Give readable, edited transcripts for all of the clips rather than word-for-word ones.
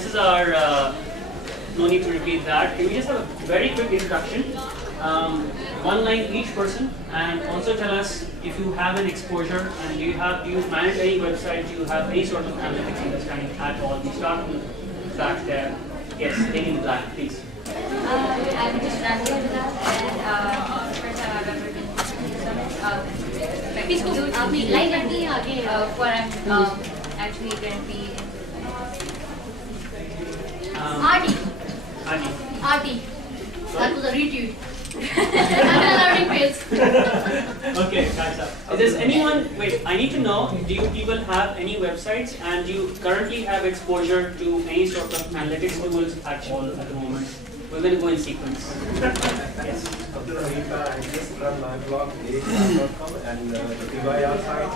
this is our, no need to repeat that. Can we just have a very quick introduction? One line each person, and also tell us if you have an exposure and do you manage any website, do you have any sort of analytics understanding at all? We start back there. Yes, taking the black, please. I'm just graduated that, and first time I've ever been to Summit. Please go. Like what I'm actually going to be in. RT. That was a retweet. I'm learning phase. Okay, that's up. Does anyone, wait, I need to know, do you people have any websites and do you currently have exposure to any sort of analytics tools at all at the moment? We're going to go in sequence. Yes. I just run my blog, a.com, and the PYR site.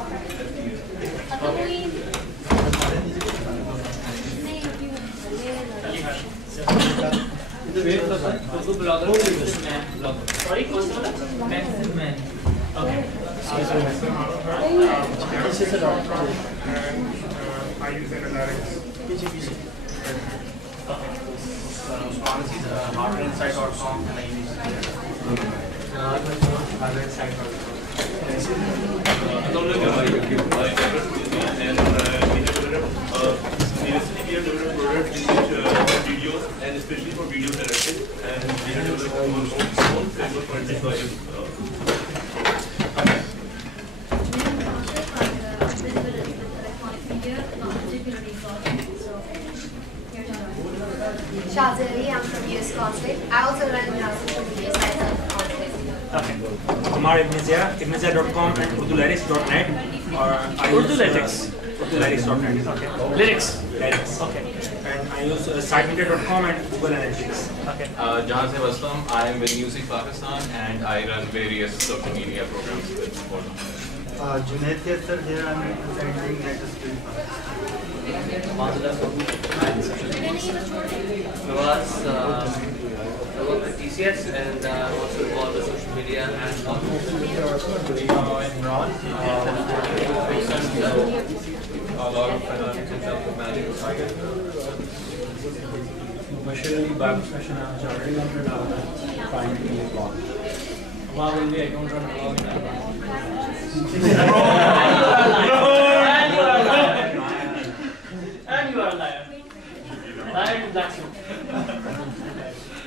Sorry, कौन सा वाला? Okay. I use analytics. Honestly, hardwareinsight.com and I use seriously, we have developed products in which videos, and especially for video directed, and we have developed our own framework for deployment. Shazali, I'm from US Consulate. I also run social media sites on Consulate. Okay. Amar ibnizia.com and urdulyrics.net. Urdulyrics.net. Okay. Lyrics. Lyrics. Okay. And I use sitemeter.com and Google Analytics. Okay. Jahan Saib Aslam, I am with Music Pakistan and I run various social media programs with Vodafone. Junaid sir, here I am representing latest film. Nawaz, I work with TCS and also involved with social media and Imran, A lot of analytics in terms of managing the site. Mashali Bible session, I was already under trying to be a blog. Well, I don't run a blog. And you are a liar. Liar in black suit.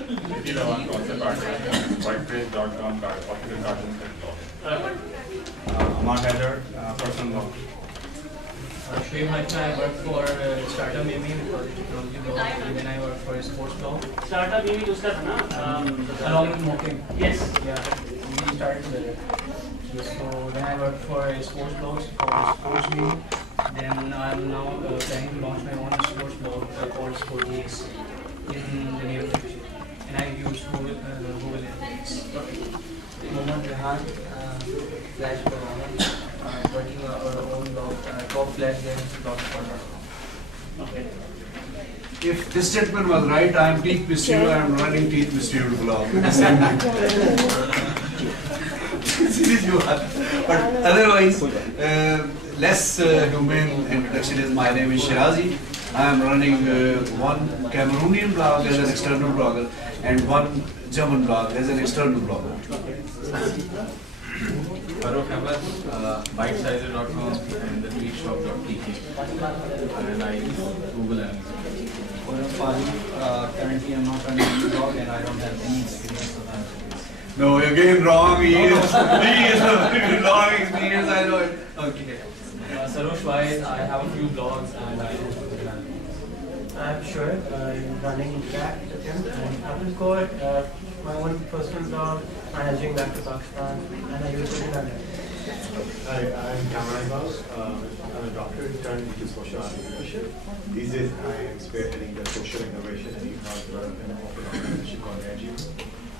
If you know one concept art, whitepage.com, optical cartoons and blog. Amar Heather, personal blog. Shreem Haitna, I work for Startup Mimi for technology blog, and then I work for a sports blog. Startup maybe to start, na? Along with Moking. Yes. Yeah, we started together. So then I work for a sports blog called Sports Mimi. Then I'm now planning to launch my own sports blog called SportGX in the near future. And I use Google Analytics. Mohammad Rehan, Flash Banana, working on our own blog, top Flash games blogspot.com. Okay. If this statement was right, I am Teeth Mysterio, I am running Teeth Mysterio blog. But otherwise, less humane introduction is my name is Shirazi. I am running one Cameroonian blog as an external blogger and one German blog as an external blogger. Farooq Ahmed, bitesizer.com and the tweetshop.tk. And I use Google Analytics. Currently I'm not running any blog and I don't have any experience of analytics. No, you're getting wrong. He is a long experience, I know it. Okay. Sarosh Wise, I have a few blogs and I use Google Analytics. I'm sure I'm running back and underscore my own personal blog, managing back to Pakistan, and I use it in Hi, I'm Cameron House. I'm a doctorate turned into social entrepreneurship. These days I am spearheading the social innovation and e-commerce development of an organization called Edge.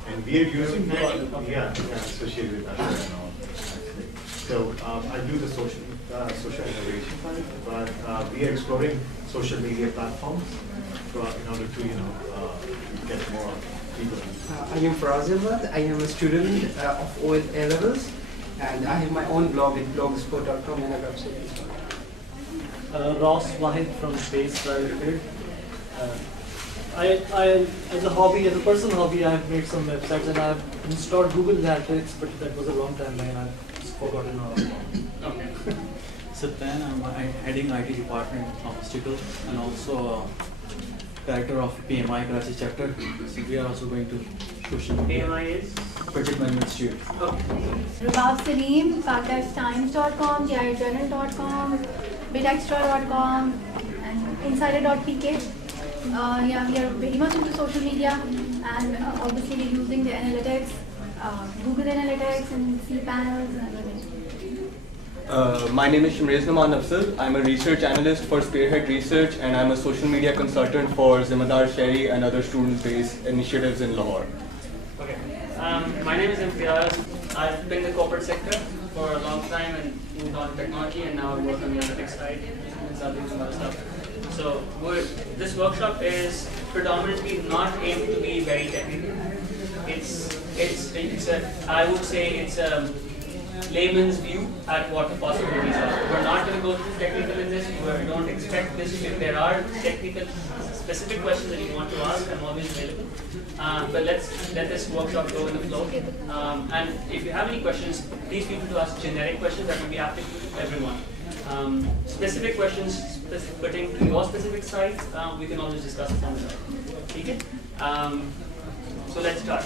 And we are using associated with that and all. Actually. So I do the social innovation part, but we are exploring social media platforms in order to get more people. I am Faraz Ahmad. I am a student of OL A levels, and I have my own blog at blogspot.com and a website as well. Ross Wahid from Space Private Limited. As a hobby, as a personal hobby, I've made some websites and I've installed Google Analytics, but that was a long time back and I've forgotten all about it. Okay. Satyan, I'm heading IT department obstacle and also director of PMI Karachi chapter. So we are also going to social media. PMI is? Project Management Institute. Okay. Rabab Salim, PakisTimes.com, JIJournal.com, BitExtra.com, and Insider.pk. Yeah, we are very much into social media, and obviously we're using the analytics, Google Analytics and cPanels and everything. My name is Imtiaz Noor Mohammad. I'm a research analyst for Spearhead Research, and I'm a social media consultant for Zimmedar Shehri and other student-based initiatives in Lahore. Okay. My name is Imtiaz. I've been in the corporate sector for a long time and moved on to technology, and now I work on the analytics side and some other stuff. So this workshop is predominantly not aimed to be very technical. I would say it's a layman's view at what the possibilities are. We're not going to go too technical in this. We don't expect this. If there are technical specific questions that you want to ask, I'm always available. But let this workshop go in the flow. And if you have any questions, please feel free to ask generic questions that will be applicable to everyone. Specific questions pertaining to your specific sites, we can always discuss it on the side. Okay? So let's start.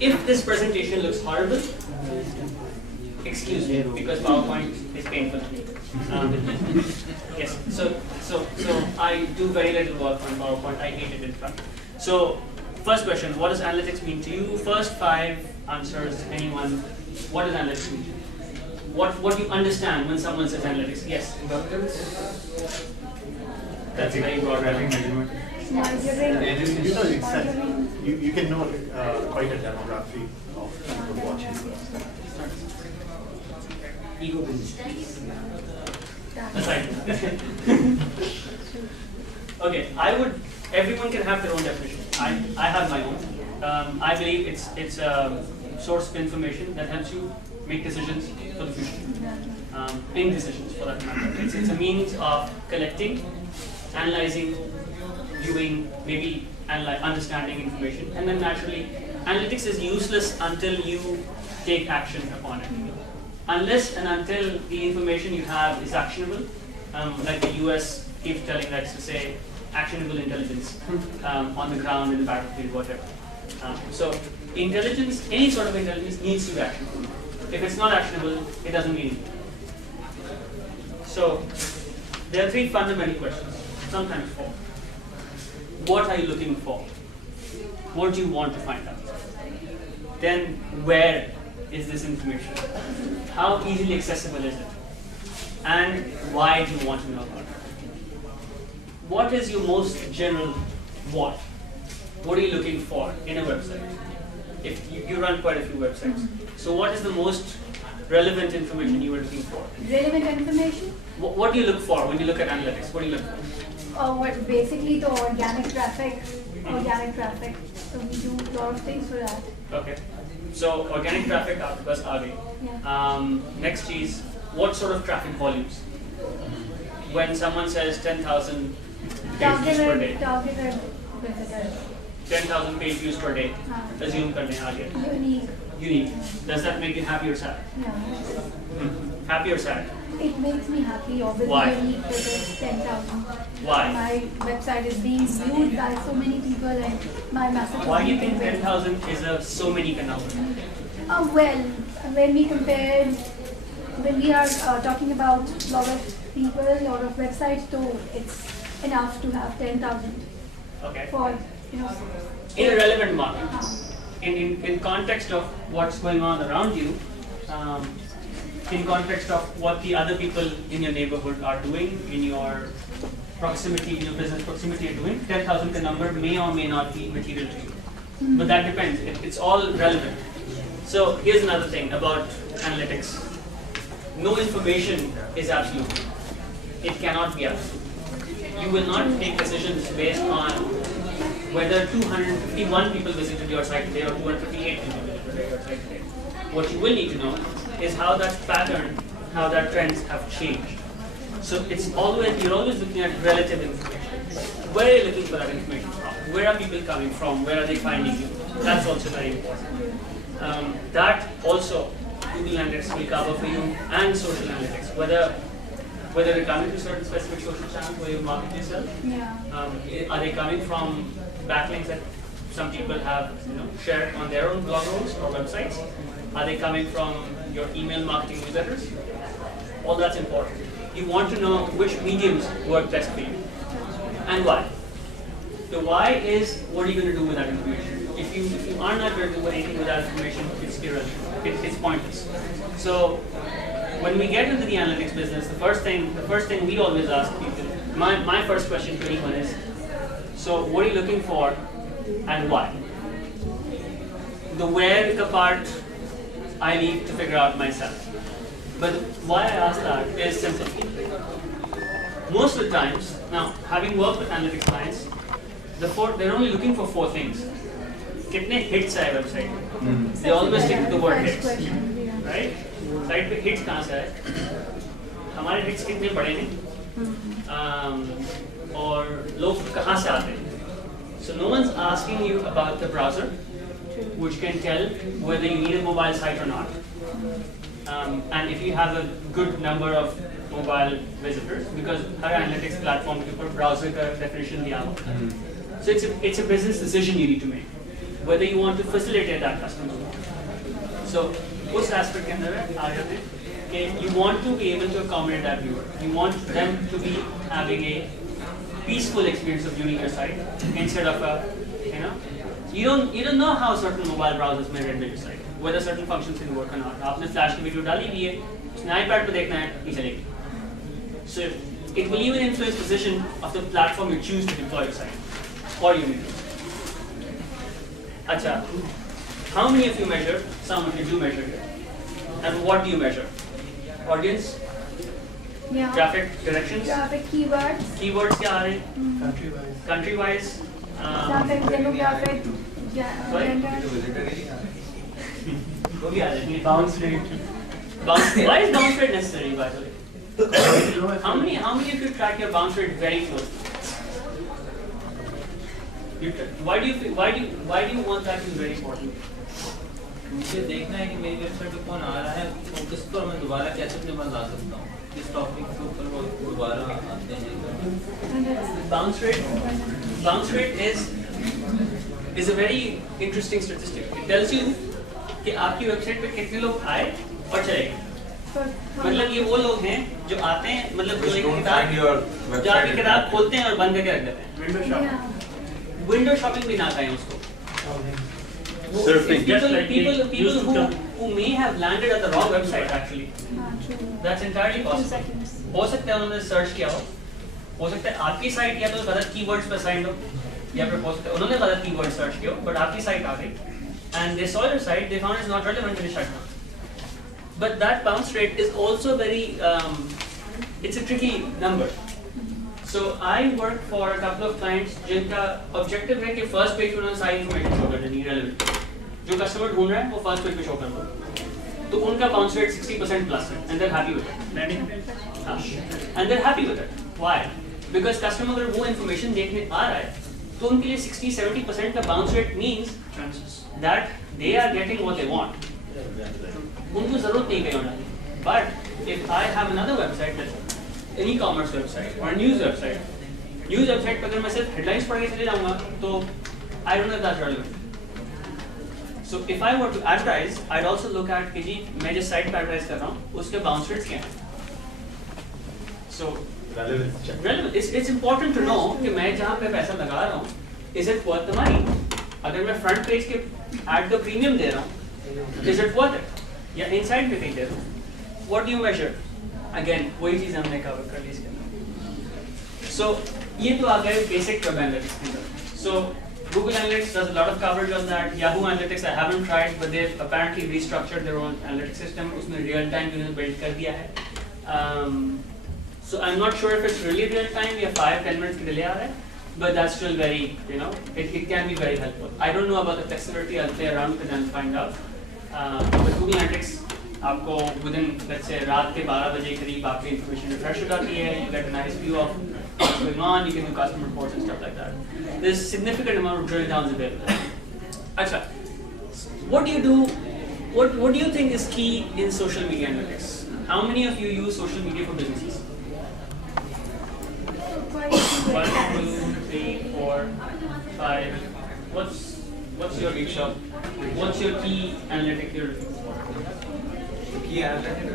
If this presentation looks horrible, excuse me, because PowerPoint is painful to me. Yes, so I do very little work on PowerPoint. I hate it in fact. So first question, what does analytics mean to you? First 5 answers, anyone. What does analytics mean to you? What do you understand when someone says analytics? Yes? That's very broad. You can know quite a demography of people watching this. Ego business. Aside. Okay, everyone can have their own definition. I have my own. I believe it's a source of information that helps you make decisions for the future. Make decisions for that matter. It's a means of collecting, analyzing, viewing, maybe understanding information, and then naturally, analytics is useless until you take action upon it. Unless and until the information you have is actionable, like the US keeps telling us to say, actionable intelligence on the ground, in the battlefield, whatever. So intelligence, any sort of intelligence needs to be actionable. If it's not actionable, it doesn't mean anything. So there are 3 fundamental questions, sometimes 4. What are you looking for? What do you want to find out? Then where is this information? How easily accessible is it? And why do you want to know about it? What is your most general what? What are you looking for in a website? If you run quite a few websites. So what is the most relevant information you are looking for? Relevant information? What do you look for when you look at analytics? What do you look for? Basically the organic traffic. So we do a lot of things for that. Okay. So organic traffic after bus aage. Yeah. Next is what sort of traffic volumes? When someone says 10,000 page views per day. Targeted visitors. 10,000 page views per day. Assume karne aa gaya. Unique. Does that make you happy or sad? Yeah. Happy or sad? It makes me happy, obviously. Why? Unique visits, 10,000. Why? My website is being viewed by so many people and my message. Why do you think 10,000 is a so many number? Well, when we are talking about a lot of people, a lot of websites, so it's enough to have 10,000. Okay. For, in a relevant market, in context of what's going on around you, in context of what the other people in your neighborhood are doing, in your proximity, in your business proximity are doing, 10,000 number may or may not be material to you. But that depends. It's all relevant. So here's another thing about analytics. No information is absolute. It cannot be absolute. You will not take decisions based on whether 251 people visited your site today or 258 people visited your site today. What you will need to know is how that pattern, how that trends have changed. So you're always looking at relative information. Where are you looking for that information from? Where are people coming from? Where are they finding you? That's also very important. That also Google Analytics will cover for you, and social analytics. Whether they're coming to certain specific social channels where you market yourself. Are they coming from backlinks that some people have shared on their own blog rolls or websites? Are they coming from your email marketing newsletters? All that's important. You want to know which mediums work best for you and why. The why is, what are you going to do with that information? If you are not going to do anything with that information, it's irrelevant. It's pointless. So when we get into the analytics business, the first thing we always ask people, my first question to anyone is, so what are you looking for and why? The where the part I need to figure out myself. But why I ask that is simple. Most of the times, now having worked with analytics clients, they're only looking for 4 things. Kitne hits hai website? They always stick to the word hits, right? Site पे hits कहाँ से आए? हमारे hits कितने बड़े हैं? और लोग कहाँ से आते हैं? So no one's asking you about the browser, which can tell whether you need a mobile site or not. And if you have a good number of mobile visitors, because her analytics platform के ऊपर browser का definition दिया हुआ है. So it's a business decision you need to make, whether you want to facilitate that customer. So उस aspect के अंदर आ जाते हैं कि you want to be able to accommodate that viewer. You want them to be having a peaceful experience of viewing your site instead of you don't know how certain mobile browsers may render your site, whether certain functions can work or not. आपने flash की video डाली हुई है, उसने iPad पे देखना है, नहीं चलेगी. So it will even influence the position of the platform you choose to deploy your site or your video. अच्छा, how many of you measure? Some of you do measure here. And what do you measure? Audience? Yeah. Traffic directions? Traffic keywords. Keywords क्या आ रहे हैं? Country wise? Traffic demographic. वो भी आ जाएंगे. Bounce rate. Why is bounce rate necessary, by the way? How many of you track your bounce rate very closely? Why do you want that to be very important? मुझे देखना है कि मेरी website पे कौन आ रहा है और किस पर मैं दोबारा कैसे अपने पास ला सकता हूँ, किस टॉपिक के ऊपर वो दोबारा आते हैं. Bounce rate is a very interesting statistic. It tells you कि आपकी वेबसाइट पे कितने लोग आए और चले गए. मतलब ये वो लोग हैं जो आते हैं, मतलब जो एक किताब खोलते हैं और बंद करके रख देते हैं. Window shopping भी ना कहें उसको. Surfing. People who may have landed at the wrong website actually. That's entirely possible. हो सकता है उन्होंने सर्च किया हो सकता है आपकी साइट या तो गलत कीवर्ड्स पे असाइन हो, या फिर हो सकता है उन्होंने गलत कीवर्ड सर्च किया हो, बट आपकी साइट आ गई and they saw your site, they found it's not relevant and they shut down. But that bounce rate is also very, it's a tricky number. So I work for a couple of clients जिनका objective है कि first page उन्होंने सारी information show कर देनी relevant. जो customer ढूंढ रहा है वो first page पे show कर दो. तो उनका bounce rate 60% plus है and they're happy with it. And they're happy with it. Why? Because customer अगर वो information देखने आ रहा है तो उनके लिए 60-70% का bounce rate means that they are getting what they want. उनको जरूरत नहीं कहीं होना. But if I have another website, an e-commerce website or a news website पे अगर मैं सिर्फ headlines पढ़ के चले जाऊँगा तो I don't know if that's relevant. So if I were to advertise, I'd also look at कि जी मैं जिस site पे advertise कर रहा हूँ उसके bounce rates क्या हैं. So relevant. It's important to know कि मैं जहाँ पे पैसा लगा रहा हूँ, is it worth the money? अगर मैं front page के ad का premium दे रहा हूँ, is it worth it? या inside पे कहीं दे रहा हूँ? What do you measure? Again, वही चीज़ हमने cover कर ली इसके अंदर. So ये तो आ गए basic web analytics के अंदर. So Google Analytics does a lot of coverage on that. Yahoo Analytics I haven't tried, but they've apparently restructured their own analytics system. उसमें real time उन्होंने build कर दिया है. So I'm not sure if it's really real time या 5-10 minutes की delay आ रहा है, but that's still very, it can be very helpful. I don't know about the flexibility. I'll play around with it and find out. But Google Analytics आपको within let's say रात के 12 बजे करीब आपकी information refresh हो जाती है, you get a nice view of what's going on, you can do customer reports and stuff like that. There's a significant amount of drill downs available. Acha, what do you do? What do you think is key in social media analytics? How many of you use social media for businesses? 1, 2, 3, 4, 5. What's your What's your key analytic you're looking for? Key analytic.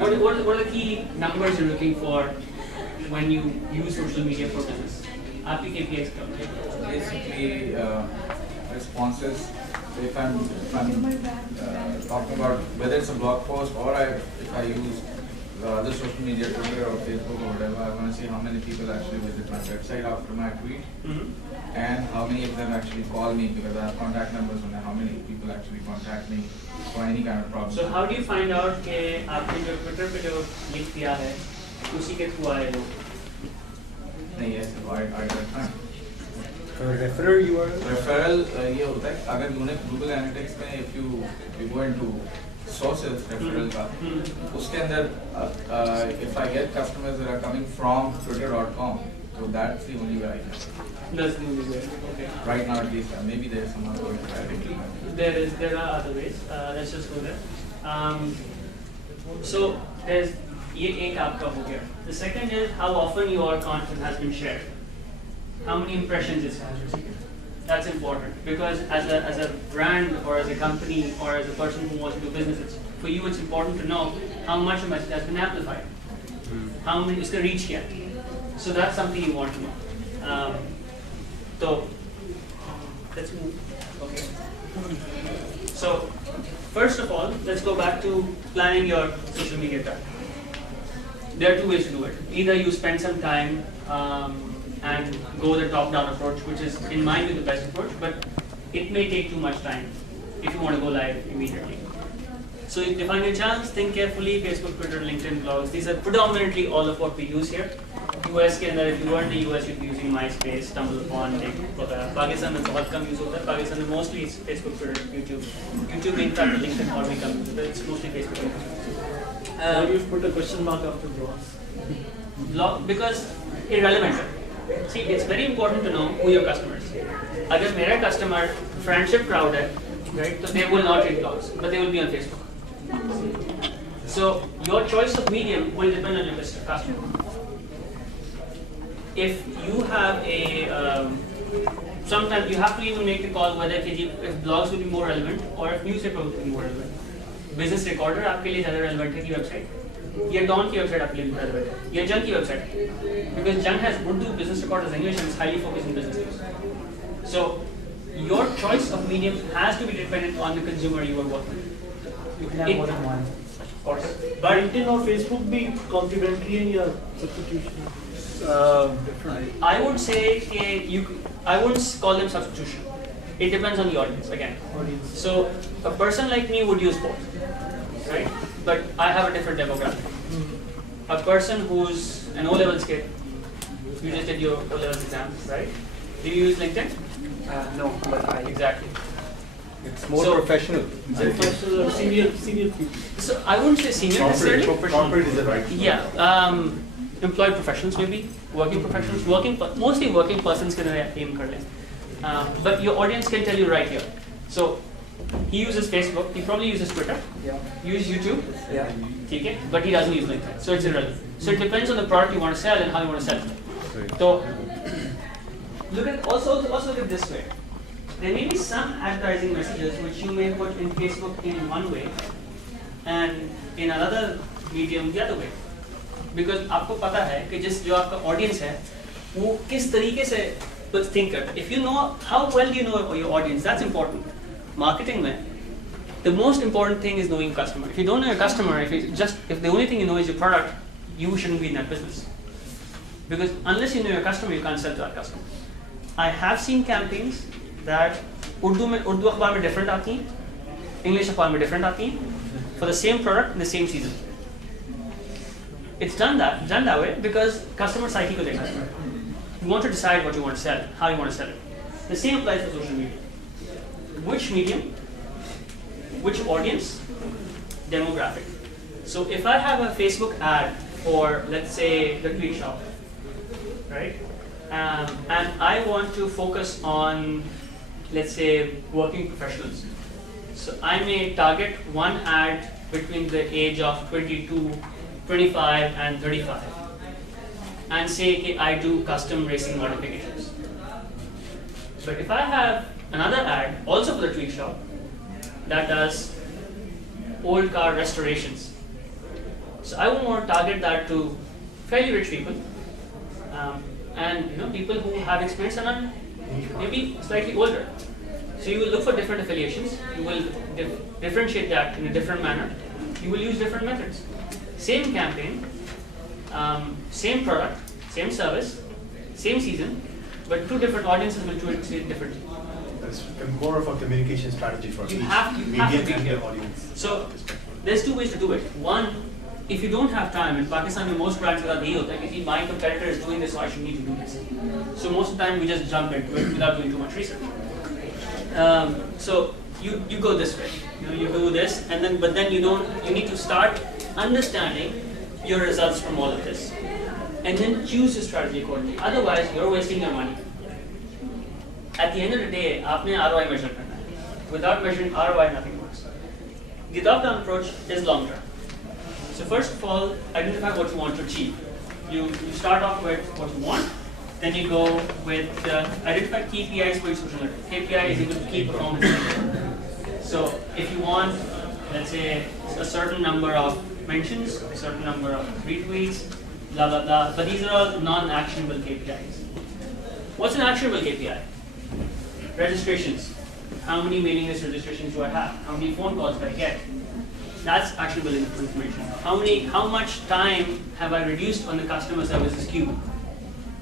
What are the key numbers you're looking for when you use social media for business? आपकी KPIs क्या होती हैं? Basically, responses. So if I'm talking about whether it's a blog post or if I use other social media, Twitter or Facebook or whatever, I want to see how many people actually visit my website after my tweet, and how many of them actually call me because I have contact numbers on there. How many people actually contact me for any kind of problem. So how do you find out कि आपने जो Twitter पे जो link दिया है उसी के through आए लोग? नहीं ऐसे I don't know. Referral URL? Referral ये होता है अगर तूने Google Analytics में if you go into sources referral का उसके अंदर if I get customers that are coming from twitter.com, so that's the only way I can. That's the only way. Okay. Right now at least, maybe there is some other way. There are other ways. Let's just go there. So there's ये एक आपका हो गया. The second is how often your content has been shared. How many impressions it has received. That's important because as a brand or as a company or as a person who wants to do business, for you it's important to know how much a message has been amplified, how many it's going to reach here. So that's something you want to know. So let's move. Okay. So first of all, let's go back to planning your social media traffic. There are two ways to do it. Either you spend some time and go the top-down approach, which is in my view the best approach, but it may take too much time if you want to go live immediately. So if you find your chance, think carefully. Facebook, Twitter, LinkedIn, blogs. These are predominantly all of what we use here. US के अंदर, if you weren't in the US, you'd be using MySpace, StumbleUpon, Pakistan में बहुत कम use होता है. Pakistan में mostly it's Facebook, Twitter, YouTube. YouTube में in fact LinkedIn और भी कम use होता है. It's mostly Facebook. Why do you put a question mark after blogs? Because irrelevant. See, it's very important to know who your customer is. अगर मेरा customer friendship crowd है, right? So they will not read blogs, but they will be on Facebook. So your choice of medium will depend on your customer. If you have a sometimes you have to even make the call whether if blogs will be more relevant or if newspaper will be more relevant. Business Recorder आपके लिए ज़्यादा relevant है कि website. ये Dawn की website आपके लिए relevant है. ये Junk की website है. Because Junk has Urdu business recorders English and is highly focused on business news. So your choice of medium has to be dependent on the consumer you are working with. You can have more than one. But LinkedIn or Facebook be complementary in your substitution? I would say I wouldn't call them substitution. It depends on the audience again. So a person like me would use both, right? But I have a different demographic. A person who's an O-levels kid, you just did your O-levels exam, right? Do you use LinkedIn? No, but exactly. It's more professional. Professional, senior people. So I wouldn't say senior necessarily. Corporate is the right word. Yeah. Employed professionals maybe, working professionals, mostly working persons can aim kar le. But your audience can tell you right here. So he uses Facebook, he probably uses Twitter, uses YouTube, okay, but he doesn't use LinkedIn, so it's irrelevant. So it depends on the product you want to sell and how you want to sell it. So also look at this way. There may be some advertising messages which you may put in Facebook in one way and in another medium the other way. Because आपको पता है कि जो आपका audience है वो किस तरीके से think करता है. If you know how well you know your audience, that's important. Marketing में the most important thing is knowing customer. If you don't know your customer, if the only thing you know is your product, you shouldn't be in that business. Because unless you know your customer, you can't sell to that customer. I have seen campaigns that Urdu अखबार में different आती हैं, English अखबार में different आती हैं for the same product in the same season. It's done that way because customer psyche को देखना है. You want to decide what you want to sell, how you want to sell it. The same applies for social media. Which medium, which audience, demographic. So if I have a Facebook ad for, let's say, the tweet shop, right? And I want to focus on, let's say, working professionals. So I may target one ad between the age of 22, 25, and 35, and say, okay, I do custom racing modifications. But if I have another ad, also for the tweet shop, that does old car restorations, so I would want to target that to fairly rich people, and people who have experience and are maybe slightly older. So you will look for different affiliations. You will differentiate that in a different manner. You will use different methods. Same campaign, same product, same service, same season, but two different audiences will do it differently. That's more of a communication strategy for You each have to media be and clear. the audience. So there's two ways to do it. One, if you don't have time, in Pakistan, most brands are like, my competitor is doing this, so I should need to do this. So most of the time, we just jump into it without doing too much research. So you go this way. You do this, and then you need to start understanding your results from all of this, and then choose your strategy accordingly. Otherwise, you're wasting your money. At the end of the day, आपने ROI measure करना है. Without measuring ROI, nothing works. The top-down approach is long-term. So first of all, identify what you want to achieve. You start off with what you want, then you go with identify KPIs for your social network. KPI is equal to key performance indicator. So if you want, let's say, a certain number of mentions, a certain number of retweets, blah blah blah, but these are all non-actionable KPIs. What's an actionable KPI? Registrations. How many mailing list registrations do I have? How many phone calls do I get? That's actionable information. How much time have I reduced on the customer services queue?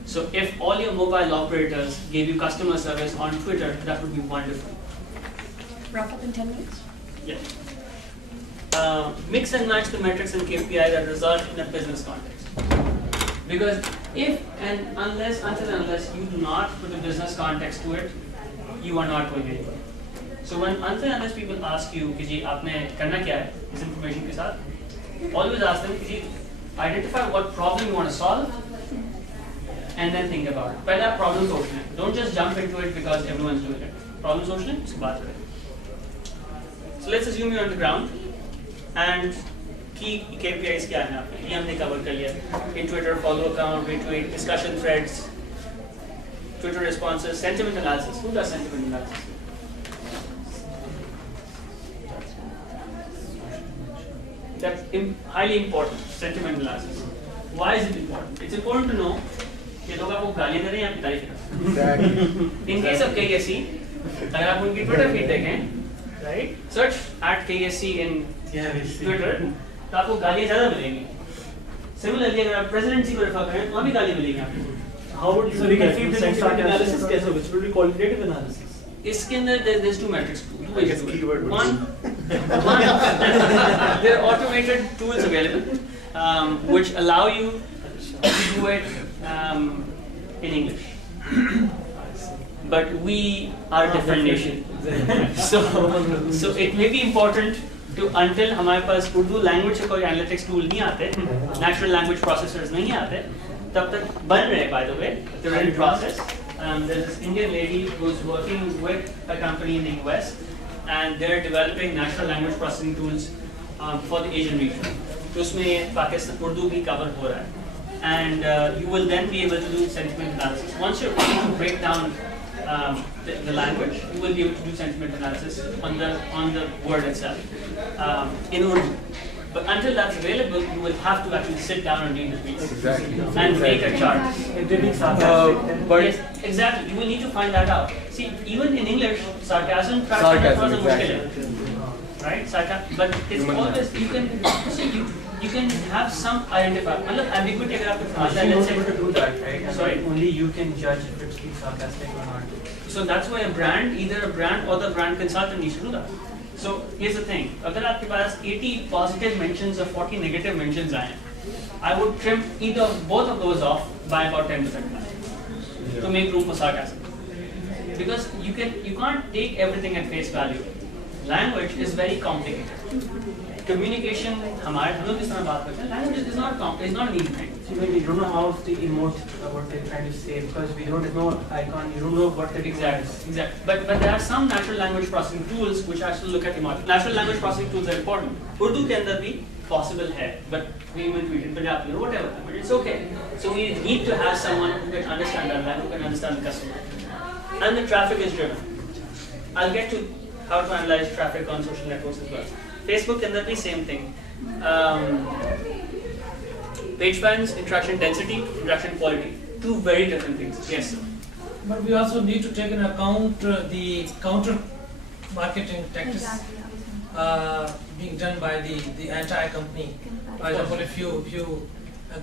So if all your mobile operators gave you customer service on Twitter, that would be wonderful. Wrap up in 10 minutes? Yeah. Mix and match the metrics and KPI that result in a business context. Because unless you do not put a business context to it, you are not going anywhere. So unless people ask you कि जी आपने करना क्या है इस information के साथ, always ask them कि जी identify what problem you want to solve and then think about it. पहला problem सोचना है. Don't just jump into it because everyone's doing it. Problem सोचना है, उसके बाद करें. So let's assume you're on the ground and key KPIs क्या हैं आपके? ये हमने cover कर लिया. In Twitter, follow account, retweet, discussion threads, Twitter responses, sentiment analysis. Who does sentiment analysis? That's highly important, sentiment analysis. Why is it important? It's important to know कि लोग आपको गालियाँ दे रहे हैं या तारीफ कर रहे हैं. In case of KSC, अगर आप उनकी Twitter feed देखें, right? Search at KSC in Twitter, तो आपको गालियाँ ज़्यादा मिलेंगी. Similarly, अगर आप presidency को रेफर करें, तो वहाँ भी गालियाँ मिलेंगी आपको. How would you feed the sentiment analysis? कैसे? Which will be qualitative analysis. इसके अंदर there's two metrics. Two ways to do it. One, there are automated tools available which allow you to do it in English. But we are a different nation. So it may be important to until हमारे पास Urdu language से कोई analytics tool नहीं आते, natural language processors नहीं आते, तब तक बन रहे by the way, they're in process. There's this Indian lady who's working with a company in the US, and they're developing natural language processing tools for the Asian region. तो उसमें पाकिस्तान उर्दू भी cover हो रहा है. And you will then be able to do sentiment analysis. Once you're able to break down the language, you will be able to do sentiment analysis on the word itself in Urdu. But until that's available, you will have to actually sit down and read the tweets and make a chart. Yes, exactly. You will need to find that out. See, even in English, sarcasm is exactly. Right? But it's always you can have some identifier. Ambiguity अगर आपको let's say to do that, right? Sorry? Only you can judge if it's being sarcastic or not. So that's why either a brand or the brand consultant needs to do that. So here's the thing. अगर आपके पास 80 positive mentions or 40 negative mentions आए, I would trim both of those off by about 10% to make room for sarcasm. Because you can't take everything at face value. language is very complicated. Communication, हम लोग जिस तरह बात करते हैं, language is not an easy thing. See, when we don't know how to emote what they're trying to say, because we don't know icon, you don't know what the Exactly. But there are some natural language processing tools which actually look at emotion. Natural language processing tools are important. Urdu के अंदर भी possible है, but we will treat it Punjabi or whatever. But it's okay. So we need to have someone who can understand our language, who can understand the customer. And the traffic is driven. I'll get to how to analyze traffic on social networks as well. Facebook के अंदर भी same thing. Page fans, interaction density, interaction quality. Two very different things. Yes, sir. But we also need to take into account the counter marketing tactics being done by the entire company. For example, if you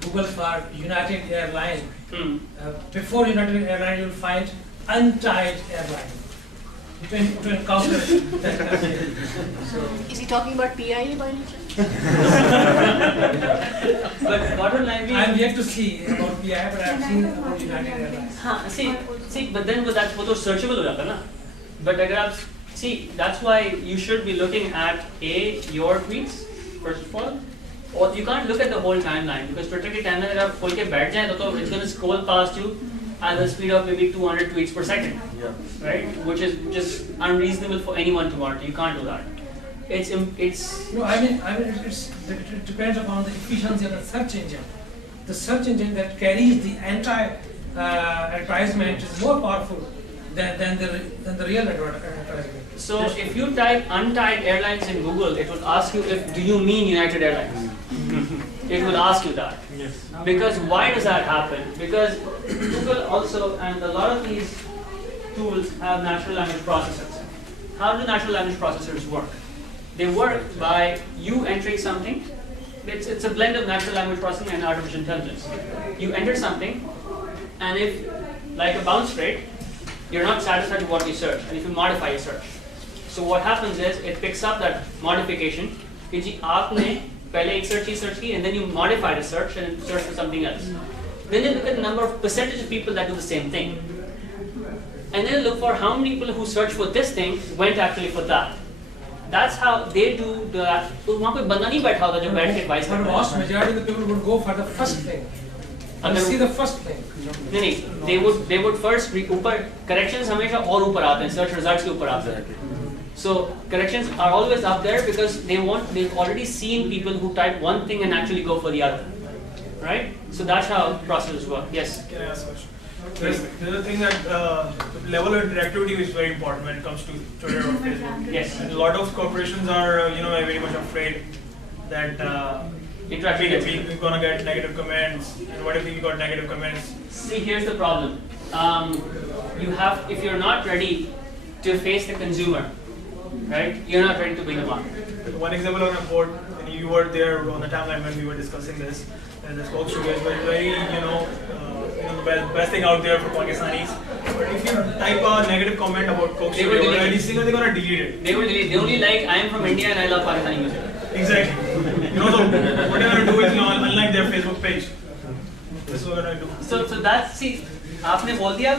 Google for United Airlines, before United Airlines you'll find Untied Airlines. To encounter that. So, is he talking about PIA by any chance? But bottom line, I'm yet to see about PIA, but I've seen about United Airlines. See, but then that's वो तो searchable हो जाता है ना. But अगर आप see, that's why you should be looking at your tweets first of all, or you can't look at the whole timeline because Twitter की timeline अगर आप खोल के बैठ जाए तो it's going to scroll past you at the speed of maybe 200 tweets per second, right? Which is just unreasonable for anyone to want. You can't do that. It's. No, I mean, it depends upon the efficiency of the search engine. The search engine that carries the entire advertisement is more powerful than the real advertisement. So if you type Untied Airlines in Google, it will ask you do you mean United Airlines? It will ask you that. Yes. Because why does that happen? Because Google also, and a lot of these tools have natural language processors. How do natural language processors work? They work by you entering something. It's a blend of natural language processing and artificial intelligence. You enter something, and if, like a bounce rate, you're not satisfied with what you search, and if you modify your search. So what happens is, it picks up that modification, कि जी आपने पहले एक search की, and then you modify the search and search for something else. Then you look at the number of percentage of people that do the same thing. And then look for how many people who search for this thing went actually for that. That's how they do that. तो वहाँ कोई बंदा नहीं बैठा होता जो बैठ के advice But करता है. vast majority of the people would go for the first thing. And see the first thing. नहीं, they would first ऊपर corrections हमेशा और ऊपर आते हैं, search results के ऊपर आते हैं. So corrections are always up there because they've already seen people who type one thing and actually go for the other, right? So that's how processes work. Yes. Can I ask a question? There's a thing that the level of interactivity is very important when it comes to Twitter or Facebook. Yes. And a lot of corporations are, very much afraid that we're gonna get negative comments. And what if we got negative comments? See, here's the problem. If you're not ready to face the consumer, right? You're not ready to bring them on. One example on a board, and you were there on the timeline when we were discussing this, and the Coke Sugars were very, best thing out there for Pakistanis. But if you type a negative comment about Coke Sugar, they're gonna delete it. They will delete. They only like, I am from India and I love Pakistani music. Exactly. So what they're gonna do is, unlike their Facebook page, this is what they're gonna do. So that's, see, आपने बोल दिया,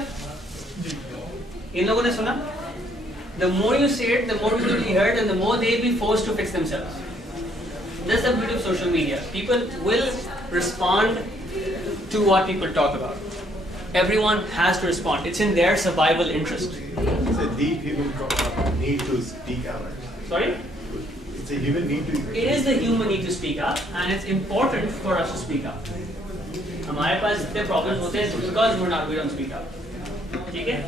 इन लोगों ने सुना. The more you say it, the more people will be heard, and the more they'll be forced to fix themselves. That's the beauty of social media. People will respond to what people talk about. Everyone has to respond. It's in their survival interest. It's a deep human need to speak out. Sorry? It's a human need to. It is the human need to speak up, and it's important for us to speak up. हमारे पास इतने problems होते हैं because we don't speak up. ठीक है?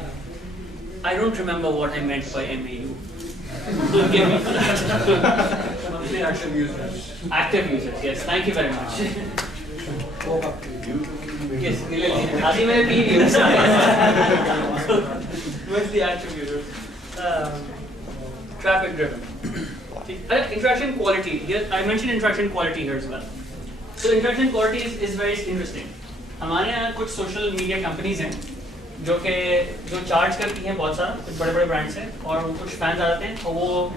I don't remember what I meant by MAU. Forgive me for that. Monthly active users. Active users, yes. Thank you very much. Yes, Asi mere teen users. Monthly active users. Traffic driven. Interaction quality. Here, I mentioned interaction quality here as well. So interaction quality is very interesting. हमारे यहाँ कुछ social media companies हैं जो charge करती हैं बहुत सारा कुछ बड़े ब्रांड्स हैं और कुछ फैंस आ जाते हैं और वो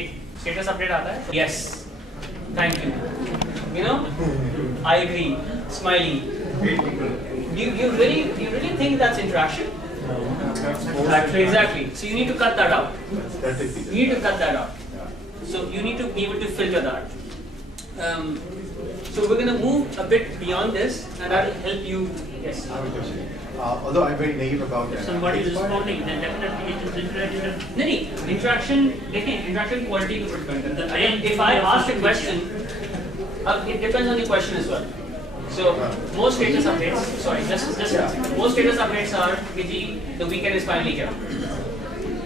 एक स्टेटस अपडेट आता है yes thank you I agree smiley you really think that's interaction Exactly. So you need to cut that out. You need to cut that out. So you need to be able to filter that. So we're going to move a bit beyond this, and that will help you. Yes. I have a question. Although I'm very naive about that. If somebody is responding, then definitely it is interaction. No, interaction quality को depend करता है. Again, if I ask a question, it depends on the question as well. So most status updates, most status updates are the weekend is finally here,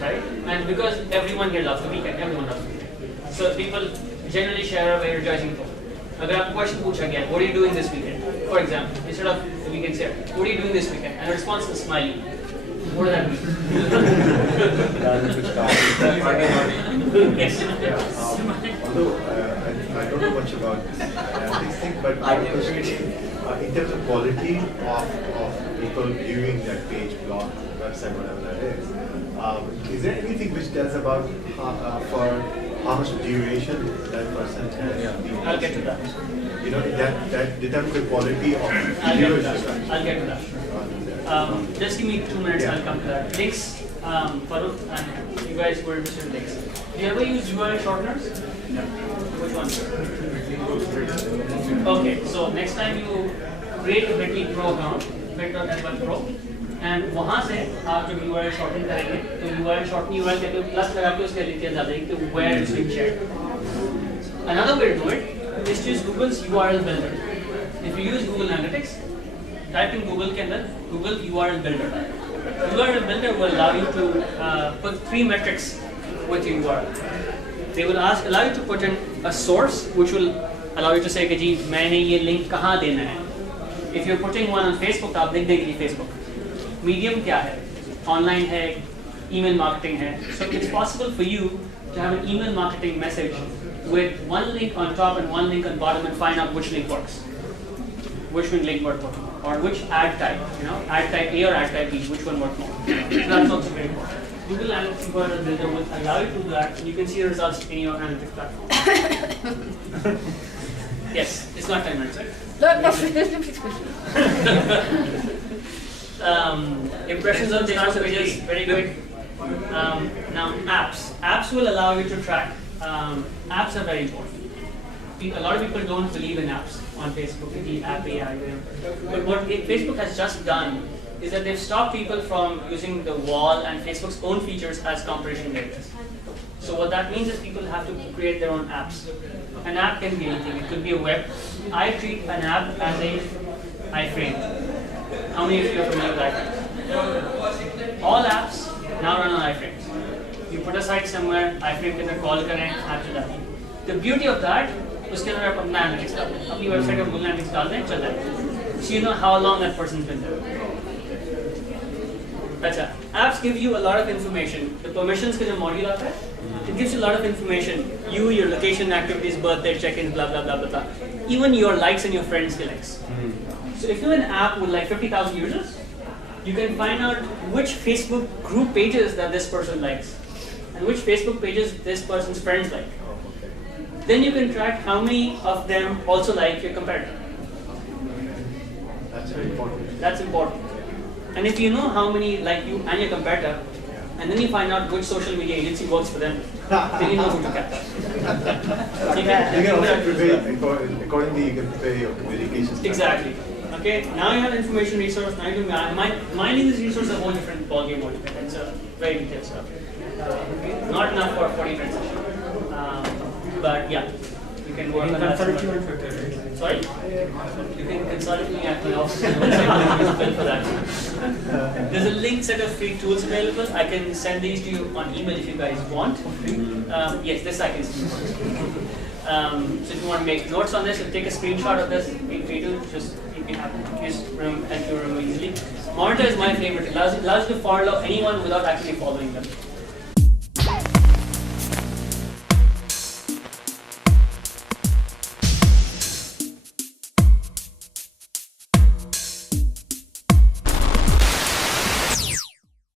right? And because everyone here loves the weekend, everyone loves the weekend. So people generally share a very rejoicing tone. अगर आप question पूछा गया, what are you doing this weekend? For example, instead of the weekend here, what are you doing this weekend? And the response is smiley. What does that mean? Yes. Although I don't know much about this thing, but in terms of quality of people viewing that page, blog, website, whatever that is there anything which tells about for how much duration that person has? I'll get to that. You know, that determines the quality of viewership. I'll get to that. Just give me 2 minutes, I'll come to that. Links, Farooq, and you guys were interested in links. Do you ever use URL shorteners? No. Which one? Okay, so next time you create a Bitly Pro account, bit.l1 Pro, and वहाँ से आप जब URL shorten करेंगे, तो URL shorten URL के plus लगा के उसके details आ जाएंगे कि where it's being shared. Another way to do it is to use Google's URL builder. If you use Google Analytics, type in Google के अंदर Google URL builder. URL builder will allow you to put 3 metrics with your URL. They will allow you to put in a source, which will allow you to say कि जी मैंने ये link कहाँ देना है. If you're putting one on Facebook, तो आप लिख देंगे कि Facebook. Medium क्या है? Online है, email marketing है. So it's possible for you to have an email marketing message with one link on top and one link on bottom and find out which link works. Which link works more, or which ad type, ad type A or ad type B, which one works more. So that's also very important. Google Analytics Builder will allow you to do that, and you can see the results in your analytics platform. Yes, it's not 10 minutes, right? Impressions on the answer pages, very good. Now apps. Apps will allow you to track. Apps are very important. A lot of people don't believe in apps on Facebook, the app AI. But what Facebook has just done is that they've stopped people from using the wall and Facebook's own features as comparison areas. So what that means is people have to create their own apps. An app can be anything. It could be a web. I treat an app as a iframe. How many of you are familiar with iframes? All apps now run on iframes. You put a site somewhere, iframe के अंदर call करें, app चल जाती है. The beauty of that, उसके अंदर आप अपना analytics डाल दें. अपनी website का Google Analytics डाल दें, चल जाएगा. So you know how long that person's been there. अच्छा, apps give you a lot of information. The permissions का जो module आता है, it gives you a lot of information. You, your location, activities, birthday, check-ins, blah blah blah blah. Even your likes and your friends' likes. So if you have an app with like 50,000 users, you can find out which Facebook group pages that this person likes and which Facebook pages this person's friends like. Then you can track how many of them also like your competitor. That's very important. That's important. And if you know how many like you and your competitor, and then you find out which social media agency works for them, then you know who to catch. You can also prepare, accordingly you can prepare your communications. Exactly. Okay, now you have information resource, now you can mining this resource is a whole different ballgame altogether. It's a very detailed stuff. Okay. Not enough for 40 minutes session. But yeah, you can work on that. Sorry? You can consult me at my office. For that. There's a linked set of free tools available. I can send these to you on email if you guys want. Yes, this I can see. So if you want to make notes on this, take a screenshot of this. Feel free to just keep it happy. Just help you remember easily. Monitor is my favorite. It allows you to follow anyone without actually following them.